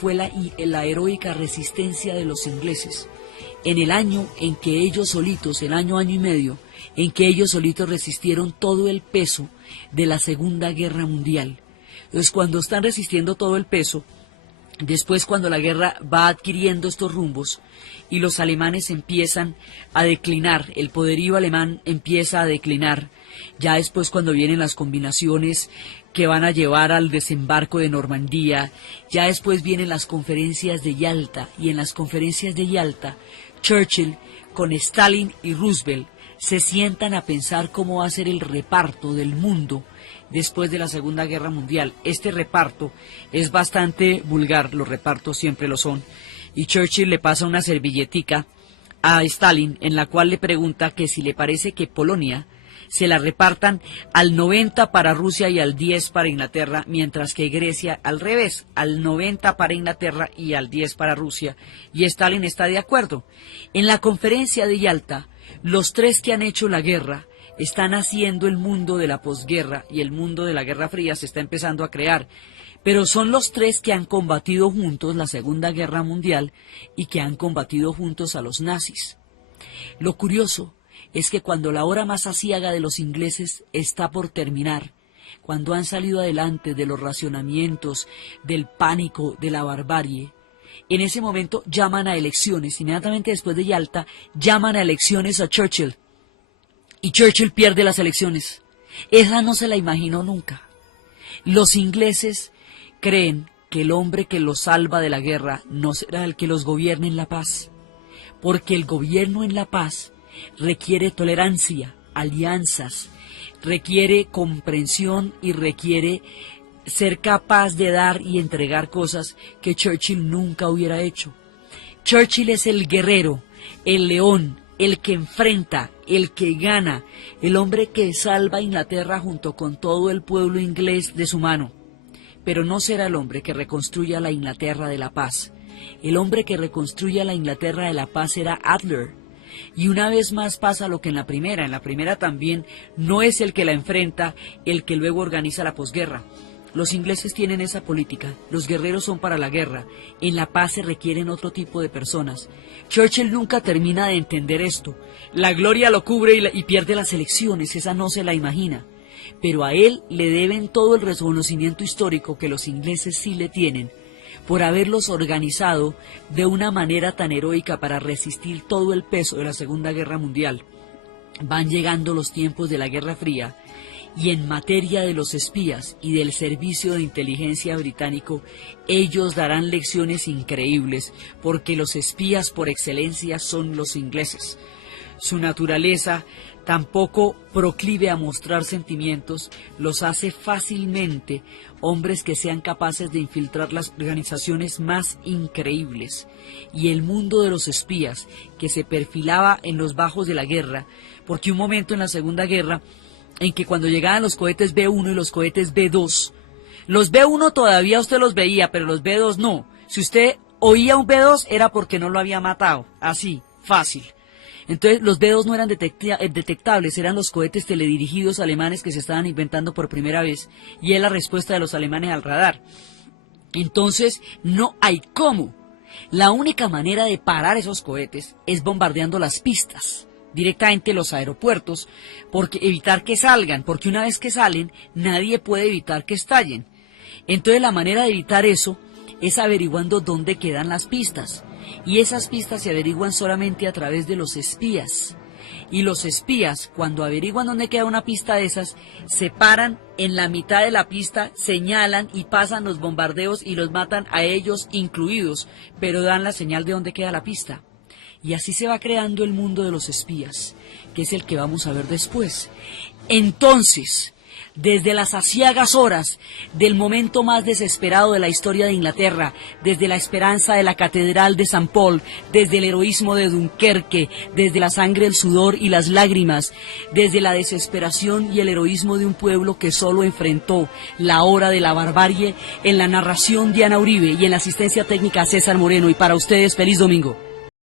fue la heroica resistencia de los ingleses. En el año en que ellos solitos, el año y medio, en que ellos solitos resistieron todo el peso de la Segunda Guerra Mundial. Entonces, cuando están resistiendo todo el peso, después cuando la guerra va adquiriendo estos rumbos y los alemanes empiezan a declinar, el poderío alemán empieza a declinar, ya después cuando vienen las combinaciones que van a llevar al desembarco de Normandía, ya después vienen las conferencias de Yalta, y en las conferencias de Yalta, Churchill con Stalin y Roosevelt se sientan a pensar cómo va a ser el reparto del mundo después de la Segunda Guerra Mundial. Este reparto es bastante vulgar, los repartos siempre lo son, y Churchill le pasa una servilletica a Stalin en la cual le pregunta que si le parece que Polonia se la repartan al 90 para Rusia y al 10 para Inglaterra, mientras que Grecia al revés, al 90 para Inglaterra y al 10 para Rusia, y Stalin está de acuerdo. En la conferencia de Yalta, los tres que han hecho la guerra están haciendo el mundo de la posguerra y el mundo de la Guerra Fría se está empezando a crear, pero son los tres que han combatido juntos la Segunda Guerra Mundial y que han combatido juntos a los nazis. Lo curioso es que cuando la hora más aciaga de los ingleses está por terminar, cuando han salido adelante de los racionamientos, del pánico, de la barbarie, en ese momento llaman a elecciones, inmediatamente después de Yalta, llaman a elecciones a Churchill. Y Churchill pierde las elecciones. Esa no se la imaginó nunca. Los ingleses creen que el hombre que los salva de la guerra no será el que los gobierne en la paz, porque el gobierno en la paz requiere tolerancia, alianzas, requiere comprensión y requiere ser capaz de dar y entregar cosas que Churchill nunca hubiera hecho. Churchill es el guerrero, el león, el que enfrenta, el que gana, el hombre que salva a Inglaterra junto con todo el pueblo inglés de su mano. Pero no será el hombre que reconstruya la Inglaterra de la paz. El hombre que reconstruya la Inglaterra de la paz será Adler. Y una vez más pasa lo que en la primera también no es el que la enfrenta, el que luego organiza la posguerra. Los ingleses tienen esa política, los guerreros son para la guerra, en la paz se requieren otro tipo de personas. Churchill nunca termina de entender esto, la gloria lo cubre y pierde las elecciones, esa no se la imagina. Pero a él le deben todo el reconocimiento histórico que los ingleses sí le tienen, por haberlos organizado de una manera tan heroica para resistir todo el peso de la Segunda Guerra Mundial. Van llegando los tiempos de la Guerra Fría, y en materia de los espías y del servicio de inteligencia británico, ellos darán lecciones increíbles, porque los espías por excelencia son los ingleses. Su naturaleza, tampoco proclive a mostrar sentimientos, los hace fácilmente hombres que sean capaces de infiltrar las organizaciones más increíbles. Y el mundo de los espías, que se perfilaba en los bajos de la guerra, porque un momento en la Segunda Guerra, en que cuando llegaban los cohetes B-1 y los cohetes B-2, los B-1 todavía usted los veía, pero los B-2 no. Si usted oía un B-2 era porque no lo había matado, así, fácil. Entonces los B-2 no eran detectables, eran los cohetes teledirigidos alemanes que se estaban inventando por primera vez, y es la respuesta de los alemanes al radar. Entonces no hay cómo. La única manera de parar esos cohetes es bombardeando las pistas, directamente los aeropuertos, porque evitar que salgan, porque una vez que salen, nadie puede evitar que estallen. Entonces la manera de evitar eso es averiguando dónde quedan las pistas, y esas pistas se averiguan solamente a través de los espías. Y los espías, cuando averiguan dónde queda una pista de esas, se paran en la mitad de la pista, señalan y pasan los bombardeos y los matan a ellos incluidos, pero dan la señal de dónde queda la pista. Y así se va creando el mundo de los espías, que es el que vamos a ver después. Entonces, desde las aciagas horas del momento más desesperado de la historia de Inglaterra, desde la esperanza de la Catedral de San Paul, desde el heroísmo de Dunkerque, desde la sangre, el sudor y las lágrimas, desde la desesperación y el heroísmo de un pueblo que solo enfrentó la hora de la barbarie, en la narración Diana Uribe y en la asistencia técnica César Moreno. Y para ustedes, feliz domingo.